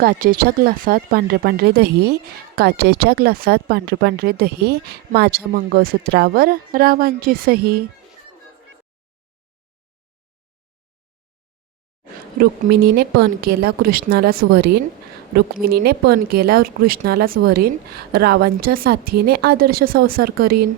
काचेच्या ग्लासात पांढरे पांढरे दही, काचेच्या ग्लासात पांढरे पांढरे दही, माझ्या मंगळसूत्रावर रावांची सही. रुक्मिणीने पण केला कृष्णालाच वरीन, रुक्मिणीने पण केला कृष्णालाच वरीन, रावांच्या साथीने आदर्श संसार करीन.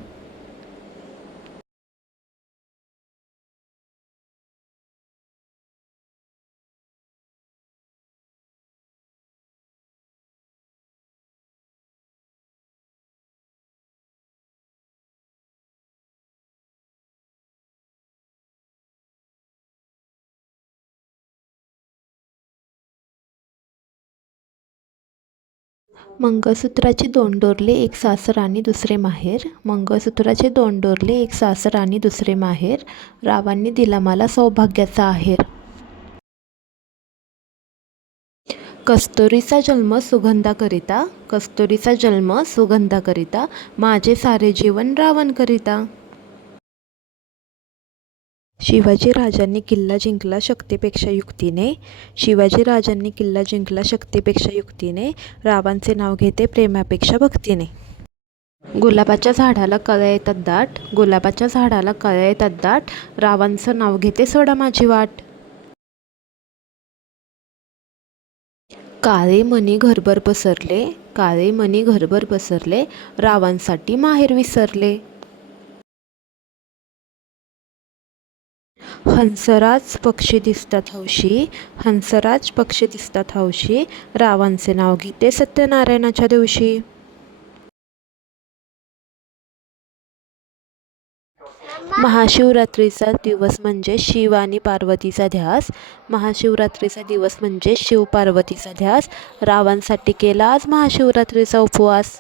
मंगळसूत्राचे दोन डोरले एक सासर आणि दुसरे माहेर, मंगळसूत्राचे दोन डोरले एक सासर आणि दुसरे माहेर, रावांनी दिला मला सौभाग्याचा आहेर. कस्तुरीचा जन्म सुगंधाकरिता, कस्तुरीचा जन्म सुगंधाकरिता, माझे सारे जीवन रावणकरिता. शिवाजी राजांनी किल्ला जिंकला शक्तीपेक्षा युक्तीने, शिवाजी राजांनी किल्ला जिंकला शक्तीपेक्षा युक्तीने, रावांचे नाव घेते प्रेमापेक्षा भक्तीने. गुलाबाच्या झाडाला कळ्या येतात दाट, गुलाबाच्या झाडाला कळ्या येतात दाट, रावांचं नाव घेते सोडा माझी वाट. काळे मणी घरभर पसरले, काळे मणी घरभर पसरले, रावांसाठी माहेर विसरले. हंसराज पक्षी दिसतात हौशी, हंसराज पक्षी दिसतात हौशी, रावांचे नाव घेते सत्यनारायणाच्या दिवशी. महाशिवरात्रीचा दिवस म्हणजे शिव आणि पार्वतीचा ध्यास, महाशिवरात्रीचा दिवस म्हणजे शिव पार्वतीचा ध्यास, रावांसाठी केला आज महाशिवरात्रीचा उपवास.